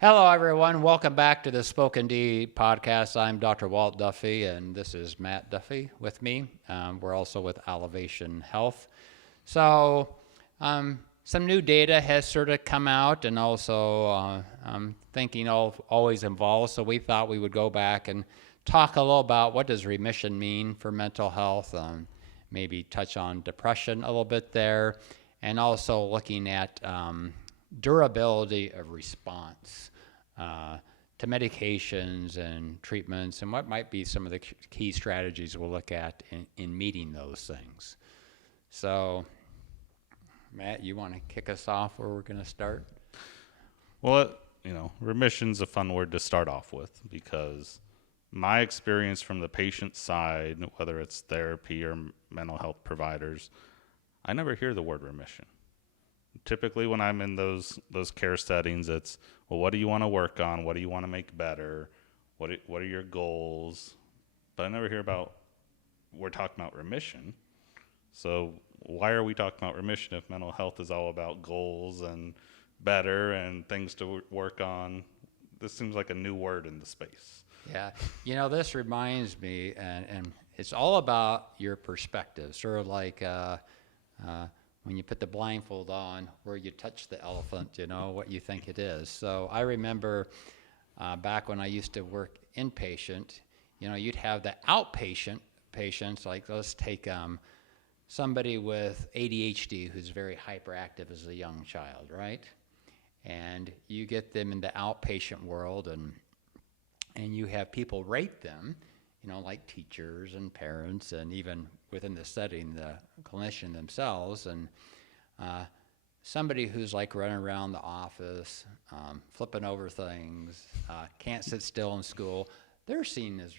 Hello, everyone. Welcome back to the Spoken D podcast. I'm Dr. Walt Duffy, and this is Matt Duffy with me. We're also with Elevation Health. So, some new data has sort of come out, and also thinking always involves. So we thought we would go back and talk a little about what does remission mean for mental health. Maybe touch on depression a little bit there, and also looking at durability of response to medications and treatments, and what might be some of the key strategies we'll look at in meeting those things. So, Matt, you want to kick us off where we're going to start? Well, remission's a fun word to start off with because my experience from the patient side, whether it's therapy or mental health providers, I never hear the word remission. Typically when I'm in those care settings, it's, well, what do you want to work on? What do you want to make better? What are your goals? But I never hear we're talking about remission. So why are we talking about remission if mental health is all about goals and better and things to work on? This seems like a new word in the space. Yeah, this reminds me, and it's all about your perspective, sort of like when you put the blindfold on, where you touch the elephant, what you think it is. So I remember back when I used to work inpatient, you'd have the outpatient patients, like let's take somebody with ADHD who's very hyperactive as a young child, right? And you get them in the outpatient world, and you have people rate them, like teachers and parents, and even within the setting, the clinician themselves. And somebody who's like running around the office, flipping over things, can't sit still in school, they're seen as,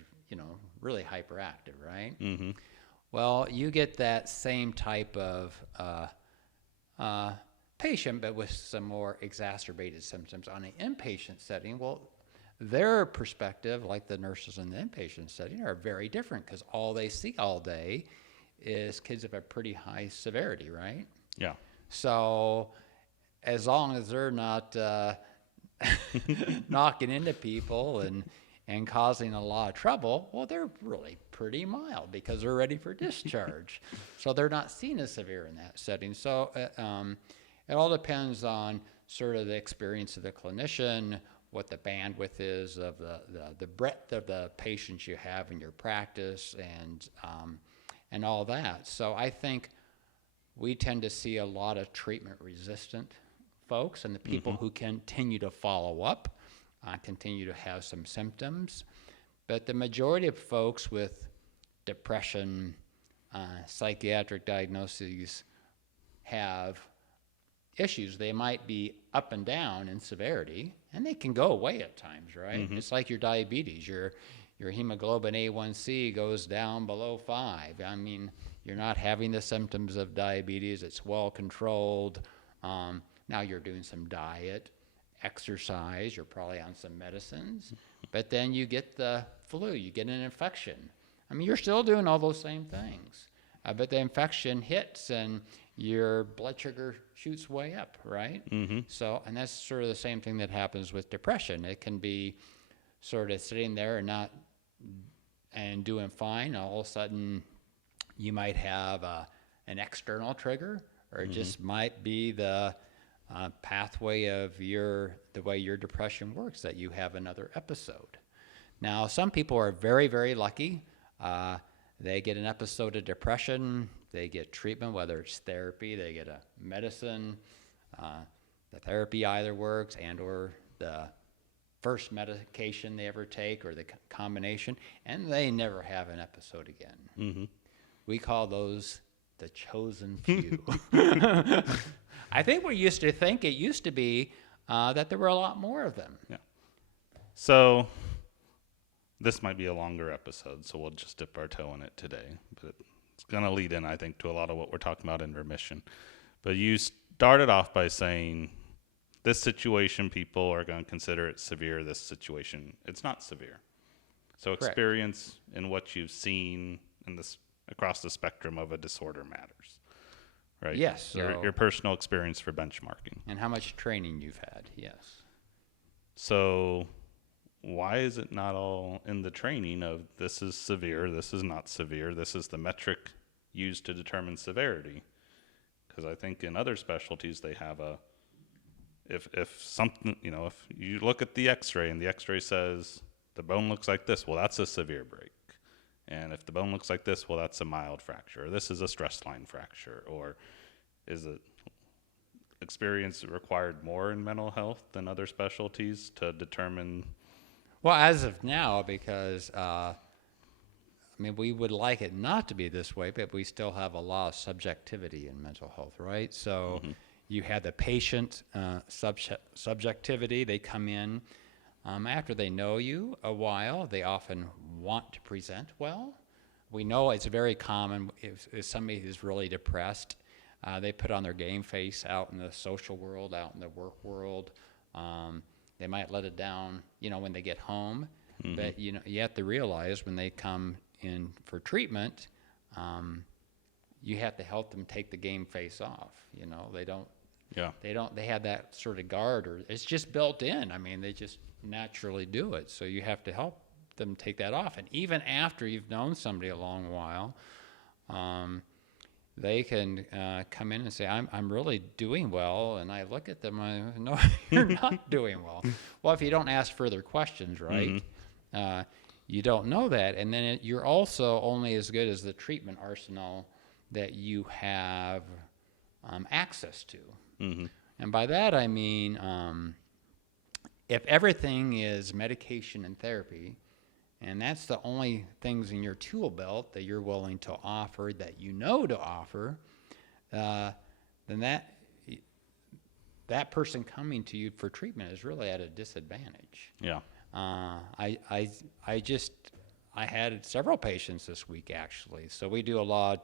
really hyperactive, right? Mm-hmm. Well, you get that same type of patient, but with some more exacerbated symptoms on an inpatient setting. Well, their perspective, like the nurses in the inpatient setting, are very different because all they see all day is kids of a pretty high severity, right? Yeah. So as long as they're not knocking into people and causing a lot of trouble, well, they're really pretty mild because they're ready for discharge. So they're not seen as severe in that setting. So it all depends on sort of the experience of the clinician, what the bandwidth is of the breadth of the patients you have in your practice, and all that. So I think we tend to see a lot of treatment-resistant folks, and the people who continue to follow up, continue to have some symptoms. But the majority of folks with depression, psychiatric diagnoses have issues. They might be up and down in severity, and they can go away at times, right? Mm-hmm. It's like your diabetes. Your hemoglobin A1C goes down below 5. I mean, you're not having the symptoms of diabetes. It's well controlled. Now you're doing some diet, exercise. You're probably on some medicines. But then you get the flu. You get an infection. I mean, you're still doing all those same things. But the infection hits, and your blood sugar shoots way up, right? Mm-hmm. So, and that's sort of the same thing that happens with depression. It can be sort of sitting there and doing fine. All of a sudden, you might have an external trigger, or it just might be the pathway of the way your depression works, that you have another episode. Now, some people are very, very lucky. They get an episode of depression, they get treatment, whether it's therapy, they get a medicine, the therapy either works and or the first medication they ever take or the combination, and they never have an episode again. Mm-hmm. We call those the chosen few. I think we used to think it used to be that there were a lot more of them. Yeah. So this might be a longer episode, so we'll just dip our toe in it today. But it's going to lead in, I think, to a lot of what we're talking about in remission. But you started off by saying this situation, people are going to consider it severe. This situation, it's not severe. So Correct. Experience in what you've seen in this across the spectrum of a disorder matters, right? Yes. Your personal experience for benchmarking. And how much training you've had, yes. So why is it not all in the training of this is severe, this is not severe, this is the metric used to determine severity? Because I think in other specialties they have a, if something, if you look at the x-ray and the x-ray says the bone looks like this, well, that's a severe break. And if the bone looks like this, well, that's a mild fracture, or this is a stress line fracture, or is it experience required more in mental health than other specialties to determine? Well, as of now, because we would like it not to be this way, but we still have a lot of subjectivity in mental health, right? So you have the patient subjectivity. They come in after they know you a while. They often want to present well. We know it's very common if somebody who's really depressed, they put on their game face out in the social world, out in the work world. They might let it down, when they get home. But, you have to realize when they come in for treatment, you have to help them take the game face off. They have that sort of guard, or it's just built in. They just naturally do it. So you have to help them take that off. And even after you've known somebody a long while, they can come in and say, I'm really doing well. And I look at them, no, you're not doing well. Well, if you don't ask further questions, right, you don't know that. And then you're also only as good as the treatment arsenal that you have access to. And by that, I mean, if everything is medication and therapy, and that's the only things in your tool belt that you're willing to offer, that to offer, then that person coming to you for treatment is really at a disadvantage. Yeah. I had several patients this week, actually. So we do a lot of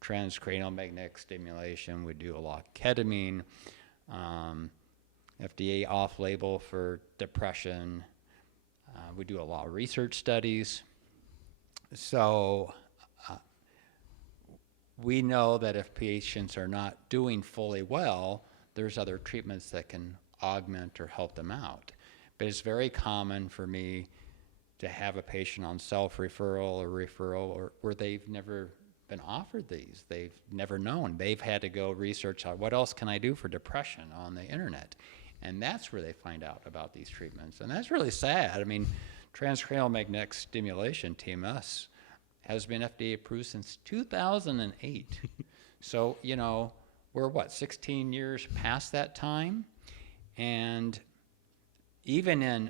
transcranial magnetic stimulation. We do a lot of ketamine, FDA off-label for depression. We do a lot of research studies. So we know that if patients are not doing fully well, there's other treatments that can augment or help them out. But it's very common for me to have a patient on self-referral or referral, or where they've never been offered these. They've never known. They've had to go research out what else can I do for depression on the internet. And that's where they find out about these treatments. And that's really sad. Transcranial magnetic stimulation, TMS, has been FDA approved since 2008. So, we're 16 years past that time? And even in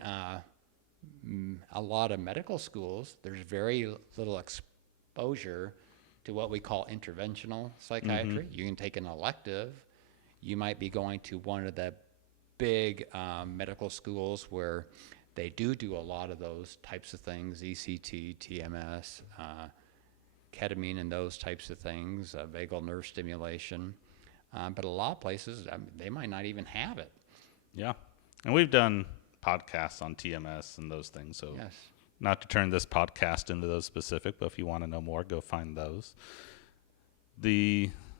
a lot of medical schools, there's very little exposure to what we call interventional psychiatry. You can take an elective. You might be going to one of the big medical schools where they do a lot of those types of things, ECT, TMS, ketamine and those types of things, vagal nerve stimulation. But a lot of places, they might not even have it. Yeah. And we've done podcasts on TMS and those things. So yes. Not to turn this podcast into those specific, but if you want to know more, go find those.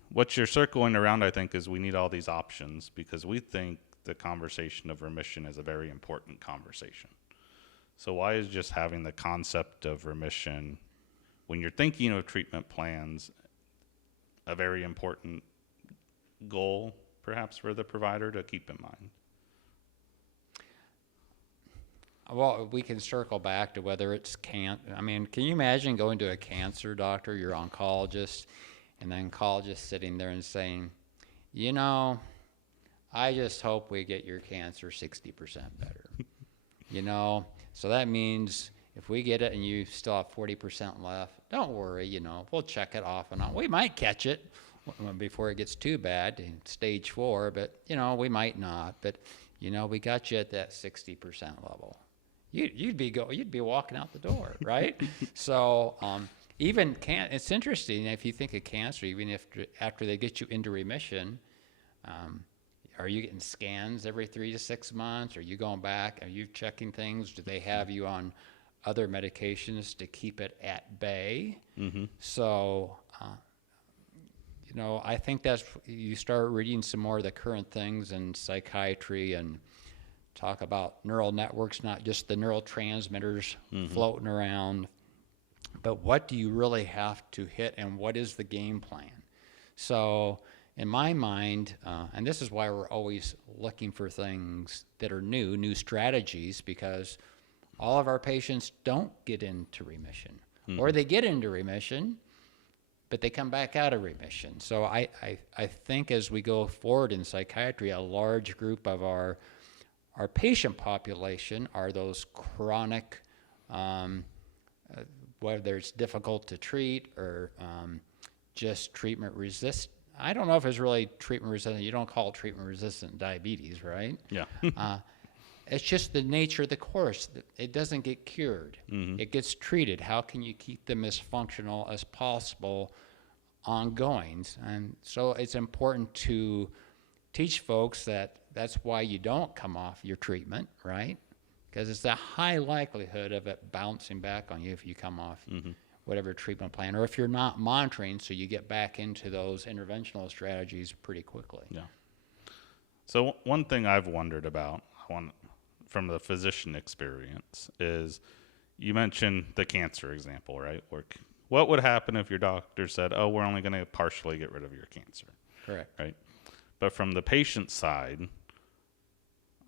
What you're circling around, I think, is we need all these options, because we think the conversation of remission is a very important conversation. So why is just having the concept of remission, when you're thinking of treatment plans, a very important goal, perhaps, for the provider to keep in mind? Well, we can circle back to whether it's can you imagine going to a cancer doctor, your oncologist, and the oncologist sitting there and saying, I just hope we get your cancer 60% better. So that means if we get it and you still have 40% left, don't worry, we'll check it off and on. We might catch it before it gets too bad, in stage 4, but, we might not. But, we got you at that 60% level. You'd be walking out the door, right? So it's interesting if you think of cancer, even after they get you into remission, are you getting scans every 3 to 6 months? Are you going back? Are you checking things? Do they have you on other medications to keep it at bay? So, I think you start reading some more of the current things in psychiatry and talk about neural networks, not just the neurotransmitters floating around, but what do you really have to hit and what is the game plan? So in my mind, and this is why we're always looking for things that are new strategies, because all of our patients don't get into remission, or they get into remission, but they come back out of remission. So I think as we go forward in psychiatry, a large group of our patient population are those chronic, whether it's difficult to treat or just treatment resistant. I don't know if it's really treatment resistant. You don't call it treatment resistant diabetes, right? Yeah. It's just the nature of the course. It doesn't get cured. It gets treated. How can you keep them as functional as possible ongoing? And so it's important to teach folks that that's why you don't come off your treatment, right? Because it's a high likelihood of it bouncing back on you if you come off whatever treatment plan, or if you're not monitoring, so you get back into those interventional strategies pretty quickly. Yeah. So one thing I've wondered about from the physician experience is, you mentioned the cancer example, right? What would happen if your doctor said, oh, we're only going to partially get rid of your cancer? Correct. Right? But from the patient side,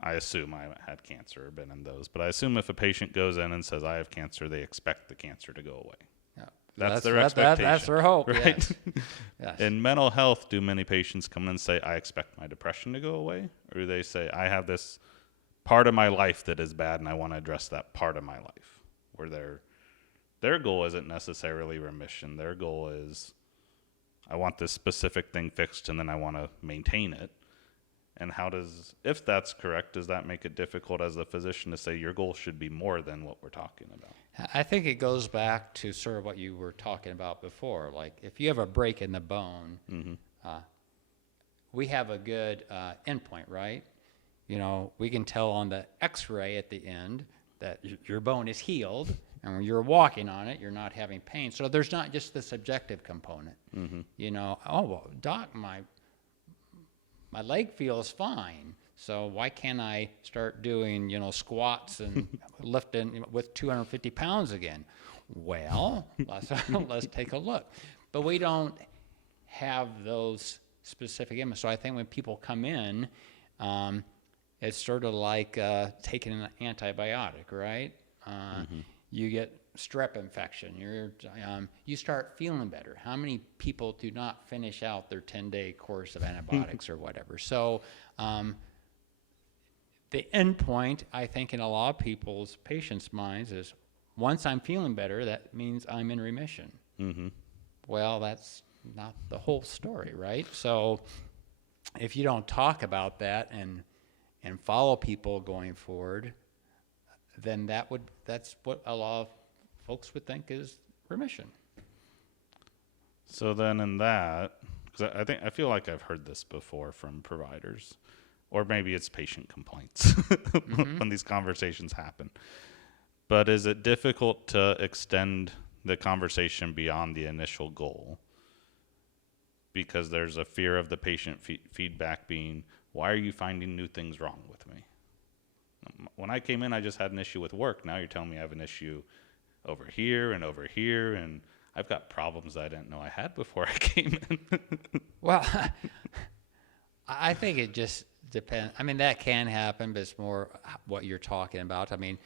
I assume I haven't had cancer or been in those, but I assume if a patient goes in and says, I have cancer, they expect the cancer to go away. Yeah. That's their expectation. That's their hope, right? yes. Yes. In mental health, do many patients come in and say, I expect my depression to go away? Or do they say, I have this part of my life that is bad and I want to address that part of my life? Where their goal isn't necessarily remission. Their goal is, I want this specific thing fixed and then I want to maintain it. And if that's correct, does that make it difficult as a physician to say your goal should be more than what we're talking about? I think it goes back to sort of what you were talking about before. Like if you have a break in the bone, we have a good endpoint, right? You know, we can tell on the x-ray at the end that your bone is healed, and when you're walking on it, you're not having pain. So there's not just the subjective component. You know, oh, well, doc, my leg feels fine, so why can't I start doing, squats and lifting with 250 pounds again? Well, let's take a look. But we don't have those specific images. So I think when people come in, it's sort of like taking an antibiotic, right? You get strep infection. You start feeling better. How many people do not finish out their 10-day course of antibiotics or whatever? So the end point, I think, in a lot of people's patients' minds is, once I'm feeling better, that means I'm in remission. Well, that's not the whole story, right? So if you don't talk about that and follow people going forward, then that's what a lot of folks would think is remission. So then in that, because I feel like I've heard this before from providers, or maybe it's patient complaints when these conversations happen. But is it difficult to extend the conversation beyond the initial goal? Because there's a fear of the patient feedback being, why are you finding new things wrong with me? When I came in, I just had an issue with work. Now you're telling me I have an issue over here, and I've got problems I didn't know I had before I came in. Well, I think it just depends. I mean, that can happen, but it's more what you're talking about. I mean,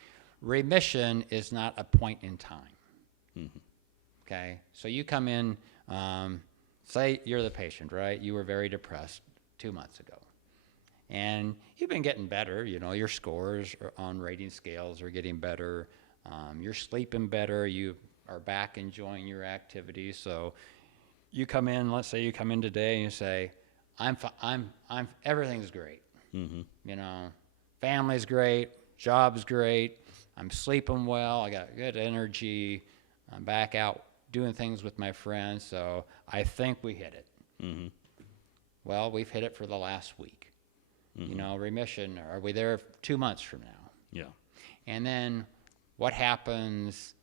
remission is not a point in time. Okay? So you come in, say you're the patient, right? You were very depressed 2 months ago. And you've been getting better. Your scores on rating scales are getting better. You're sleeping better. You are back enjoying your activities. So you come in, let's say you come in today and you say, everything's great. Family's great, job's great, I'm sleeping well, I got good energy, I'm back out doing things with my friends, so I think we hit it. Well, we've hit it for the last week. Remission, are we there 2 months from now? Yeah. And then what happens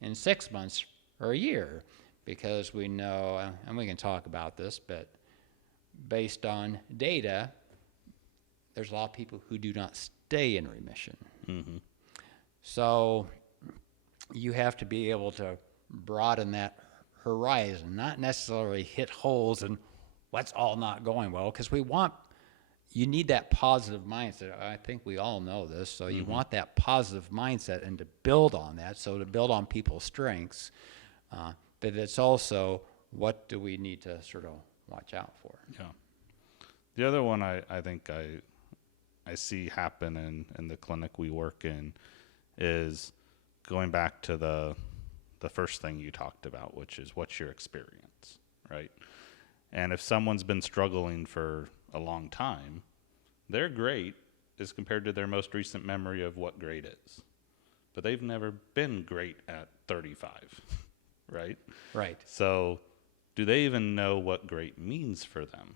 in 6 months or a year? Because we know, and we can talk about this, but based on data, there's a lot of people who do not stay in remission. Mm-hmm. So you have to be able to broaden that horizon, not necessarily hit holes and what's all not going well, because you need that positive mindset. I think we all know this. So you want that positive mindset and to build on that. So to build on people's strengths, but it's also what do we need to sort of watch out for. Yeah. The other one I think I see happen in the clinic we work in is going back to the first thing you talked about, which is what's your experience, right? And if someone's been struggling for a long time, their great is compared to their most recent memory of what great is. But they've never been great at 35, right? Right. So do they even know what great means for them?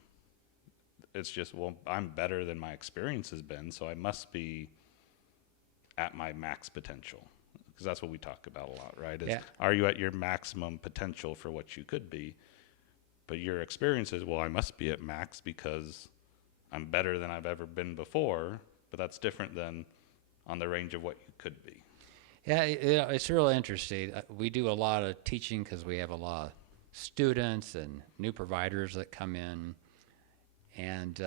It's just, well, I'm better than my experience has been, so I must be at my max potential. Because that's what we talk about a lot, right? Is, are you at your maximum potential for what you could be? But your experience is, well, I must be at max because I'm better than I've ever been before. But that's different than on the range of what you could be. Yeah, it's really interesting. We do a lot of teaching because we have a lot of students and new providers that come in. And,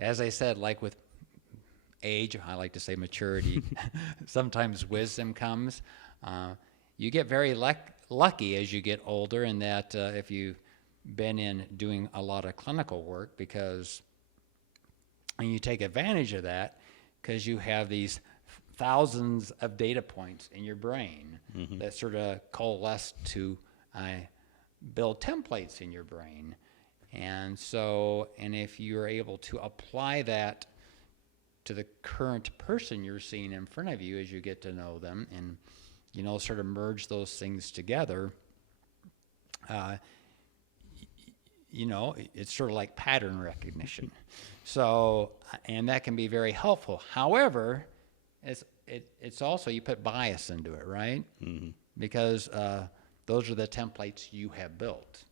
as I said, like with age, I like to say maturity, sometimes wisdom comes. You get very lucky as you get older in that if you've been in doing a lot of clinical work, and you take advantage of that because you have these thousands of data points in your brain that sort of coalesce to build templates in your brain. And if you're able to apply that to the current person you're seeing in front of you as you get to know them and, sort of merge those things together, it's sort of like pattern recognition. So, and that can be very helpful. However, it's also, you put bias into it, right? Because those are the templates you have built.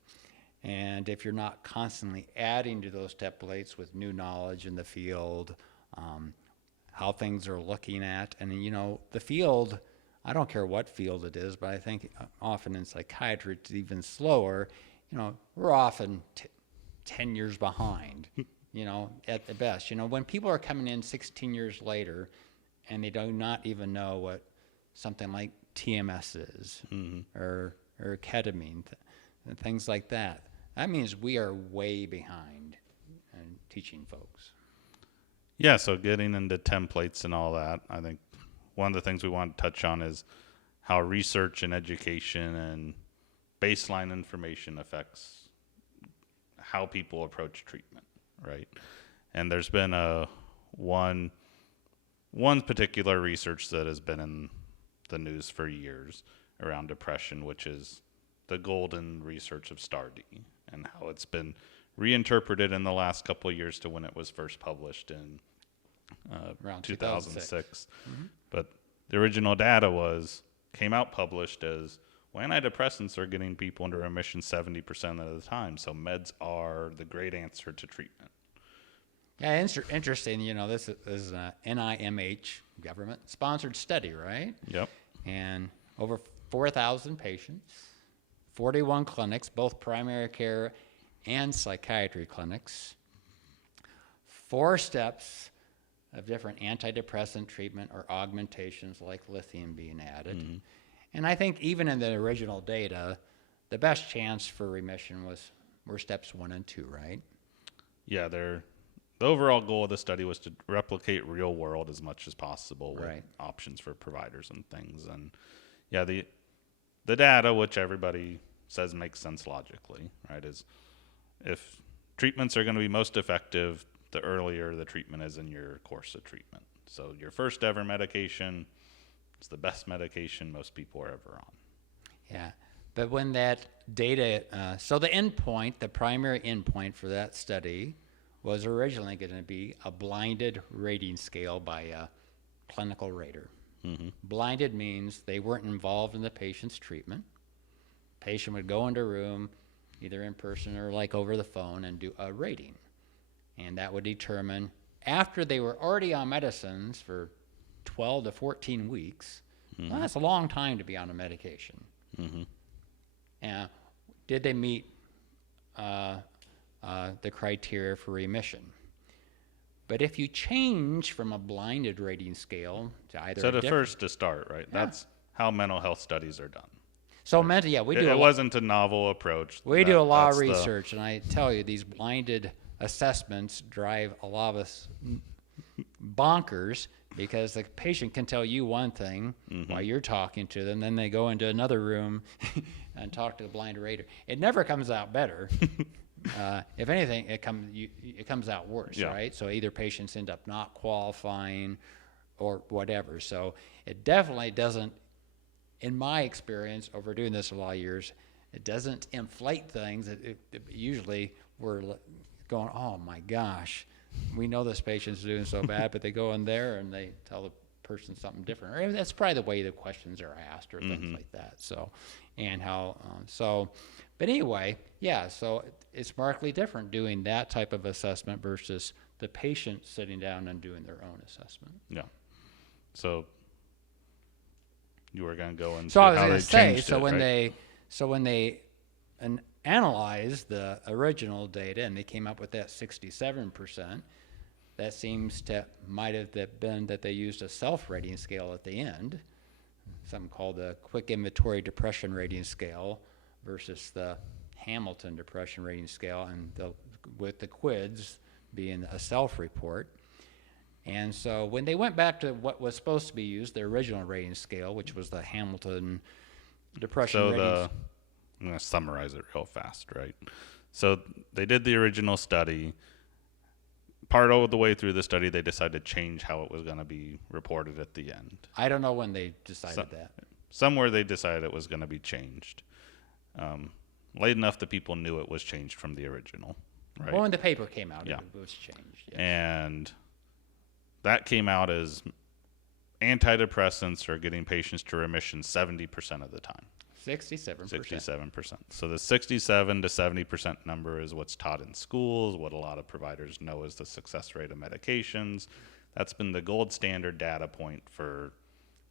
And if you're not constantly adding to those templates with new knowledge in the field, how things are looking at, and the field, I don't care what field it is, but I think often in psychiatry it's even slower. We're often 10 years behind, at the best. When people are coming in 16 years later and they do not even know what something like TMS is or ketamine, and things like that, that means we are way behind in teaching folks. Yeah, so getting into templates and all that, I think one of the things we want to touch on is how research and education and baseline information affects how people approach treatment, right? And there's been one particular research that has been in the news for years around depression, which is the golden research of STAR-D, and how it's been reinterpreted in the last couple of years to when it was first published in around 2006. But the original data came out published as, well, antidepressants are getting people into remission 70% of the time, so meds are the great answer to treatment. Yeah, interesting. This is an NIMH government-sponsored study, right? Yep. And over 4,000 patients, 41 clinics, both primary care and psychiatry clinics, 4 steps of different antidepressant treatment or augmentations like lithium being added. And I think even in the original data, the best chance for remission were steps 1 and 2, right? Yeah, the overall goal of the study was to replicate real world as much as possible with options for providers and things. And yeah, the data, which everybody says makes sense logically, right, is if treatments are going to be most effective, the earlier the treatment is in your course of treatment. So your first ever medication is the best medication most people are ever on. Yeah, but when that data, so the primary endpoint for that study was originally going to be a blinded rating scale by a clinical rater. Blinded means they weren't involved in the patient's treatment. Patient would go into a room, either in person or like over the phone, and do a rating. and that would determine after they were already on medicines for 12 to 14 weeks. Well, that's a long time to be on a medication. Did they meet the criteria for remission? But if you change from a blinded rating scale to either So first to start, right? Yeah. That's how mental health studies are done. So mental, yeah, we do. It wasn't a novel approach. We do a lot of That's the- research, and I tell you, these blinded assessments drive a lot of us bonkers because the patient can tell you one thing while you're talking to them, then they go into another room and talk to the blind rater. It never comes out better. If anything, it comes out worse, Yeah. right? So either patients end up not qualifying or whatever. So it definitely doesn't, in my experience over doing this a lot of years, it doesn't inflate things. It usually we're going, oh my gosh, we know this patient's doing so bad, but they go in there and they tell the person something different. Or that's probably the way the questions are asked or things like that. So, and how, but anyway, yeah, so it's markedly different doing that type of assessment versus the patient sitting down and doing their own assessment. Yeah. So you were going to go into So I was how going they to say, changed so it, when right? they analyzed the original data and they came up with that 67%, that seems to might have been that they used a self-rating scale at the end, something called the Quick Inventory Depression Rating Scale versus the Hamilton Depression Rating Scale, and with the QIDS being a self-report. And so when they went back to what was supposed to be used, the original rating scale, which was the Hamilton Depression So Rating I'm going to summarize it real fast, right? So they did the original study. Part of the way through the study, they decided to change how it was going to be reported at the end. I don't know when they decided that. Somewhere they decided it was going to be changed. Late enough that people knew it was changed from the original, right? Well, when the paper came out, Yeah. it was changed. Yeah. And that came out as antidepressants are getting patients to remission 70% of the time. 67%. 67%. So the 67 to 70% number is what's taught in schools, what a lot of providers know is the success rate of medications. That's been the gold standard data point for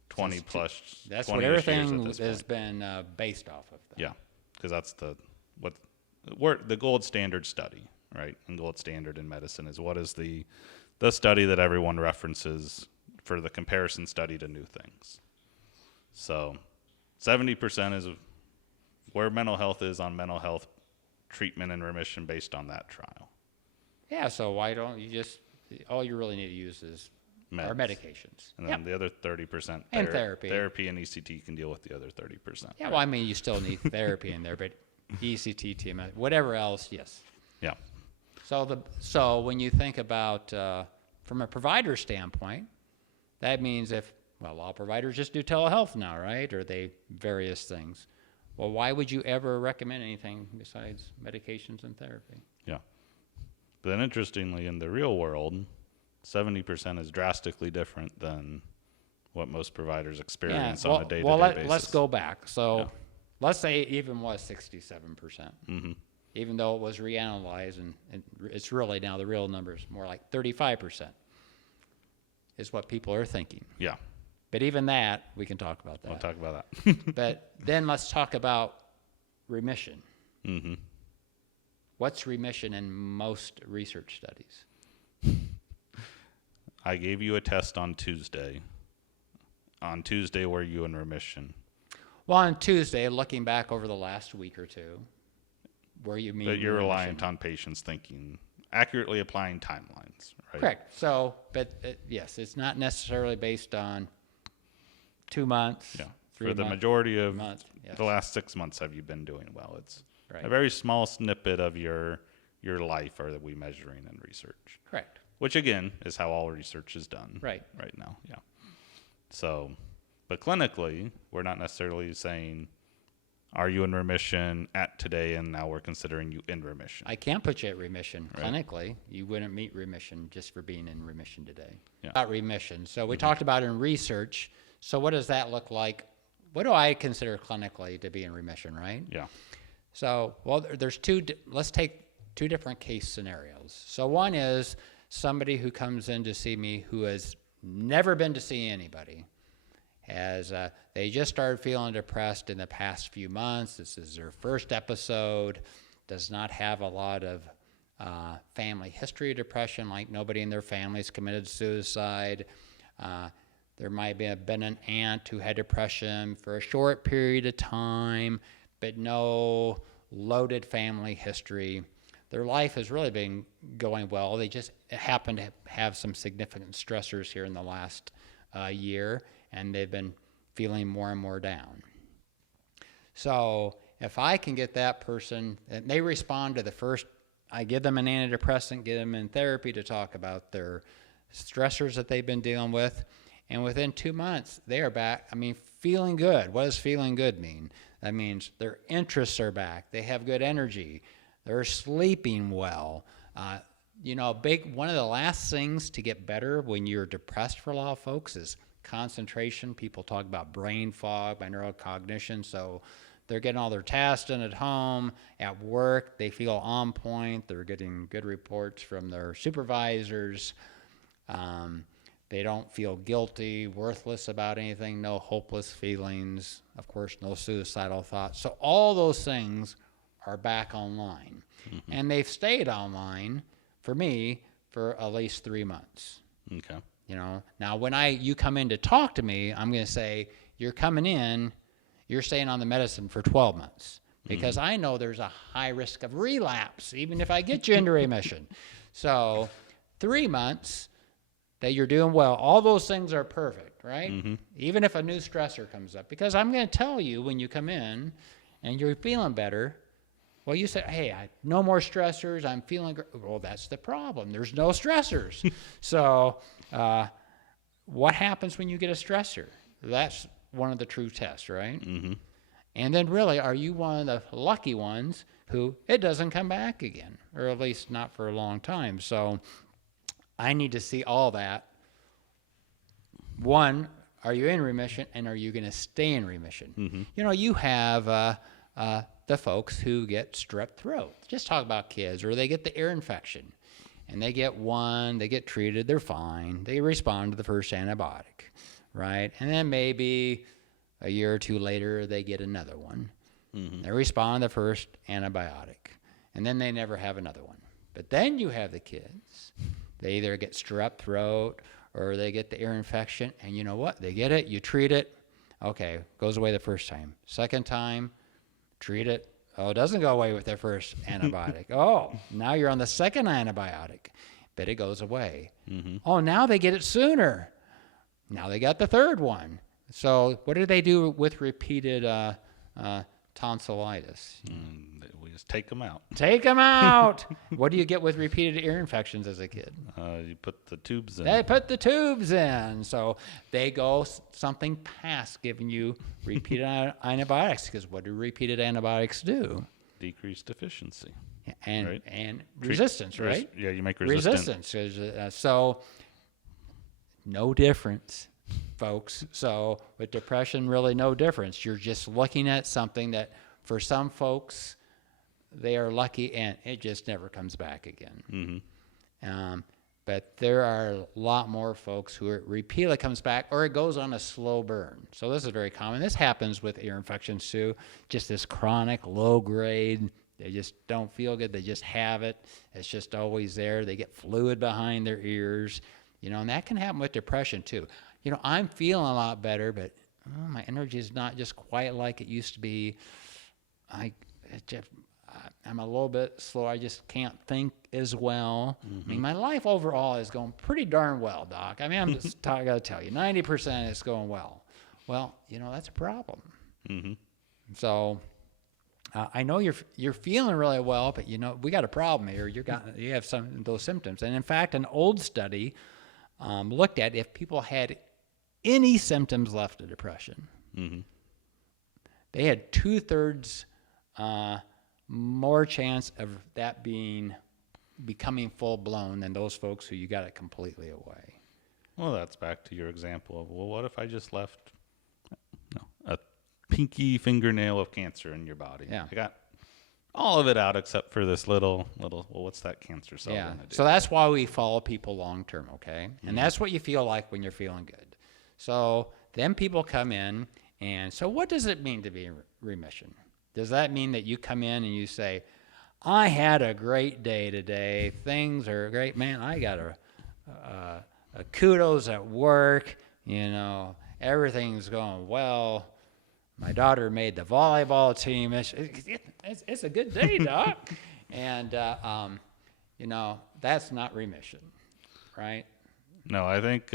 20 plus. That's 20-ish what years everything at this has point. been based off of. Yeah, because that's the gold standard study, right? And gold standard in medicine is what is the study that everyone references for the comparison study to new things. So 70% is where mental health is on mental health treatment and remission based on that trial. Yeah, so why don't you just, all you really need to use is our Meds. medications. And then the other 30%, And therapy. Therapy and ECT can deal with the other 30%. Yeah, right? well, I mean, you still need therapy in there, but ECT, TMS, whatever else, yes. Yeah. So when you think about from a provider standpoint, that means all providers just do telehealth now, right? Or they various things. Well, why would you ever recommend anything besides medications and therapy? Yeah. But then interestingly, in the real world, 70% is drastically different than what most providers experience on a day-to-day basis. Let's go back. So Yeah. let's say it even was 67%. Even though it was reanalyzed, and it's really now the real number is more like 35% is what people are thinking. Yeah. But even that, we can talk about that. We'll talk about that. But then let's talk about remission. What's remission in most research studies? I gave you a test on Tuesday. On Tuesday, were you in remission? Well, on Tuesday, looking back over the last week or two, where you mean But you're remission. reliant on patients thinking, accurately applying timelines, right? Correct. So, but yes, it's not necessarily based on 2 months. Yeah. 3 For the months, majority of months, yes. the last 6 months, have you been doing well? It's Right. a very small snippet of your life are we measuring in research, Correct. which again is how all research is done Right. now. Yeah. So, but clinically, we're not necessarily saying, are you in remission at today, and now we're considering you in remission. I can't put you at remission Right. clinically. You wouldn't meet remission just for being in remission today. Yeah. About remission. So we talked about in research. So what does that look like? What do I consider clinically to be in remission, right? Yeah. So, well, there's two. Let's take two different case scenarios. So one is somebody who comes in to see me who has never been to see anybody. They just started feeling depressed in the past few months. This is their first episode. Does not have a lot of family history of depression, like nobody in their family's committed suicide. There might have been an aunt who had depression for a short period of time, but no loaded family history. Their life has really been going well. They just happen to have some significant stressors here in the last year, and they've been feeling more and more down. So if I can get that person, and they respond to the first, I give them an antidepressant, get them in therapy to talk about their stressors that they've been dealing with, and within 2 months, they are back, feeling good. What does feeling good mean? That means their interests are back. They have good energy. They're sleeping well. One of the last things to get better when you're depressed for a lot of folks is concentration. People talk about brain fog by neurocognition. So they're getting all their tasks done at home, at work. They feel on point. They're getting good reports from their supervisors. They don't feel guilty, worthless about anything, no hopeless feelings, of course, no suicidal thoughts. So all those things are back online. Mm-hmm. And they've stayed online for me for at least 3 months. Okay. Now when you come in to talk to me, I'm going to say, you're coming in, you're staying on the medicine for 12 months because I know there's a high risk of relapse, even if I get you into remission. So 3 months that you're doing well, all those things are perfect, right? Mm-hmm. Even if a new stressor comes up, because I'm going to tell you when you come in and you're feeling better, well, you say, hey, no more stressors, I'm feeling great. Well, that's the problem. There's no stressors. So what happens when you get a stressor? That's one of the true tests, right? Mm-hmm. And then really, are you one of the lucky ones who it doesn't come back again, or at least not for a long time? So I need to see all that. One, are you in remission, and are you going to stay in remission? Mm-hmm. You have the folks who get strep throat. Just talk about kids, or they get the ear infection, and they get treated, they're fine. They respond to the first antibiotic, right? And then maybe a year or two later, they get another one. Mm-hmm. They respond to the first antibiotic, and then they never have another one. But then you have the kids. They either get strep throat or they get the ear infection, and you know what? They get it, you treat it, okay, goes away the first time. Second time, treat it. Oh, it doesn't go away with their first antibiotic. Oh, now you're on the second antibiotic, but it goes away. Mm-hmm. Oh, now they get it sooner. Now they got the third one. So what do they do with repeated tonsillitis? We just take them out. Take them out. What do you get with repeated ear infections as a kid? You put the tubes in. They put the tubes in. So they go something past giving you repeated antibiotics, because what do repeated antibiotics do? Decrease deficiency. And resistance, right? Yeah, you make resistance. So no difference, folks. So with depression, really no difference. You're just looking at something that for some folks, they are lucky and it just never comes back again. Mm-hmm. But there are a lot more folks who it repeatedly comes back, or it goes on a slow burn. So this is very common. This happens with ear infections too. Just this chronic, low grade. They just don't feel good. They just have it. It's just always there. They get fluid behind their ears, and that can happen with depression too. I'm feeling a lot better, but my energy is not just quite like it used to be. I'm a little bit slow. I just can't think as well. Mm-hmm. My life overall is going pretty darn well, Doc. I'm just got to tell you, 90% is going well. Well, that's a problem. Mm-hmm. So I know you're feeling really well, but we got a problem here. You have some of those symptoms, and in fact, an old study looked at if people had any symptoms left of depression. Mm-hmm. They had 2/3 more chance of that becoming full blown than those folks who you got it completely away. Well, that's back to your example of, what if I just left a pinky fingernail of cancer in your body? Yeah. I got all of it out except for this little, well, what's that cancer cell Yeah. going to do? So that's why we follow people long term, okay? And that's what you feel like when you're feeling good. So then people come in, and so what does it mean to be in remission? Does that mean that you come in and you say, I had a great day today. Things are great. Man, I got a kudos at work. You know, everything's going well. My daughter made the volleyball team. It's a good day, Doc. And, you know, that's not remission, right? No, I think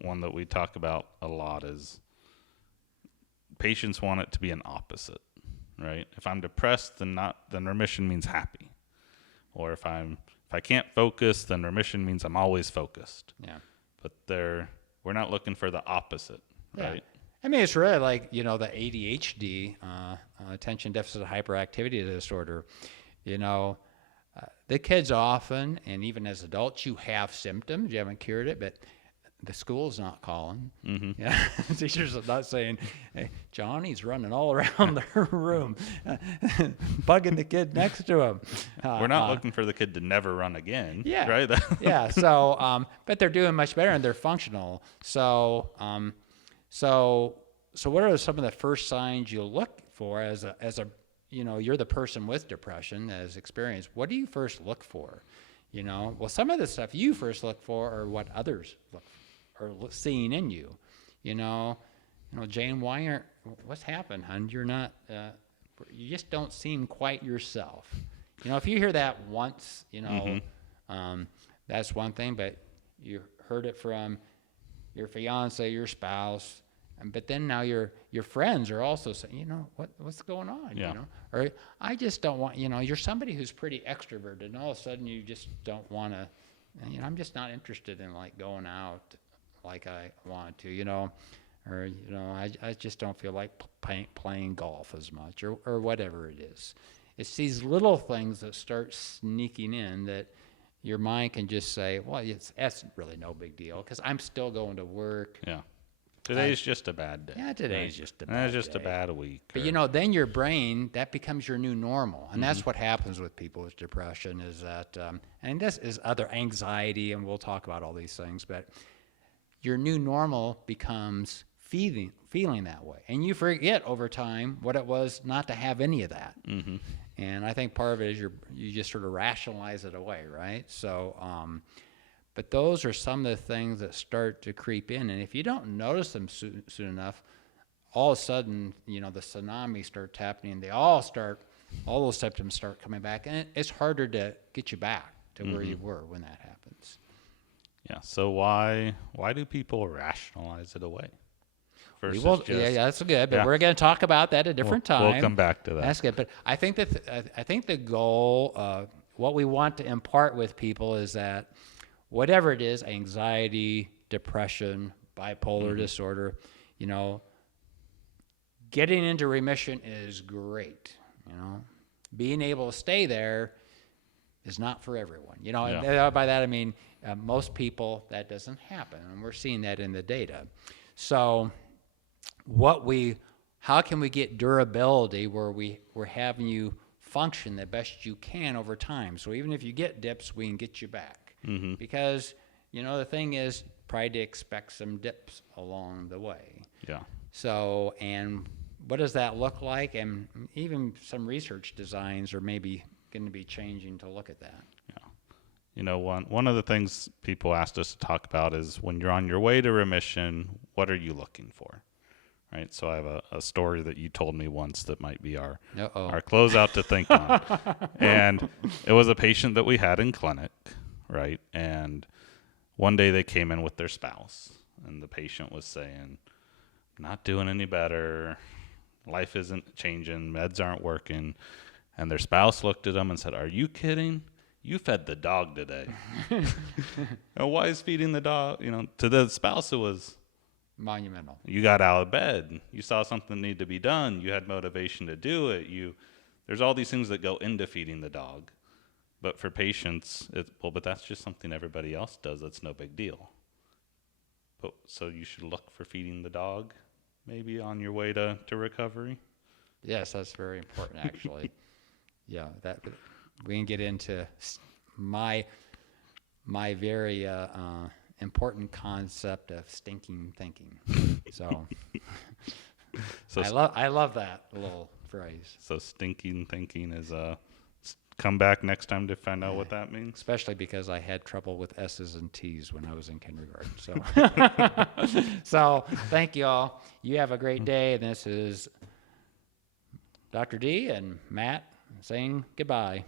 one that we talk about a lot is patients want it to be an opposite, right? If I'm depressed, then remission means happy. Or if I can't focus, then remission means I'm always focused. Yeah. But we're not looking for the opposite, right? Yeah. I mean, it's really like, you know, the ADHD, attention deficit hyperactivity disorder. You know, the kids often, and even as adults, you have symptoms. You haven't cured it, but the school's not calling. Mm-hmm. Yeah, teachers are not saying, "Hey, Johnny's running all around the room, bugging the kid next to him." We're not looking for the kid to never run again. Yeah, right. Yeah. So, but they're doing much better and they're functional. So, so what are some of the first signs you look for as a you know, you're the person with depression as experience. What do you first look for? You know, well, some of the stuff you first look for are what others are seeing in you. You know, Jane, what's happened, hon? You're not, you just don't seem quite yourself. You know, if you hear that once, you know, that's one thing, but you heard it from your fiance, your spouse, but then now your friends are also saying, you know, what's going on? Yeah. You know, or I just don't want, you know, you're somebody who's pretty extroverted, and all of a sudden you just don't want to, you know, I'm just not interested in like going out like I want to, you know, or you know, I just don't feel like playing golf as much, or whatever it is. It's these little things that start sneaking in that your mind can just say, well, that's really no big deal because I'm still going to work. Yeah. Today's just a bad day. Yeah, today's just a bad It's just day. a bad week. But you know, then your brain, that becomes your new normal. And that's what happens with people with depression is that, and this is other anxiety, and we'll talk about all these things, but your new normal becomes feeling that way. And you forget over time what it was not to have any of that. Mm-hmm. And I think part of it is you just sort of rationalize it away, right? So, but those are some of the things that start to creep in. And if you don't notice them soon enough, all of a sudden, you know, the tsunami starts happening. All those symptoms start coming back. And it's harder to get you back to where you were when that happens. Yeah. So why do people rationalize it away? Yeah, that's good. But we're going to talk about that at a different time. We'll come back to that. That's good. But I think that the goal, what we want to impart with people is that whatever it is, anxiety, depression, bipolar disorder, you know, getting into remission is great. You know, being able to stay there is not for everyone. You know, and by that I mean most people that doesn't happen, and we're seeing that in the data. So, how can we get durability where we're having you function the best you can over time? So even if you get dips, we can get you back. Mm-hmm. Because, you know, the thing is probably to expect some dips along the way. Yeah. So, and what does that look like? And even some research designs are maybe going to be changing to look at that. Yeah. You know, one of the things people asked us to talk about is when you're on your way to remission, what are you looking for? Right. So I have a story that you told me once that might be our closeout to think on. And it was a patient that we had in clinic. Right. And one day they came in with their spouse, and the patient was saying, not doing any better. Life isn't changing. Meds aren't working. And their spouse looked at them and said, are you kidding? You fed the dog today. And why is feeding the dog? You know, to the spouse, it was monumental. You got out of bed. You saw something need to be done. You had motivation to do it. There's all these things that go into feeding the dog. But for patients, but that's just something everybody else does. That's no big deal. But so you should look for feeding the dog, maybe on your way to recovery. Yes, that's very important, actually. yeah, that we can get into my very important concept of stinking thinking. So, So I love that little phrase, so stinking thinking is come back next time to find out what that means. especially because I had trouble with S's and T's when I was in kindergarten. So, so thank you all. You have a great day. And this is Dr. D and Matt saying goodbye.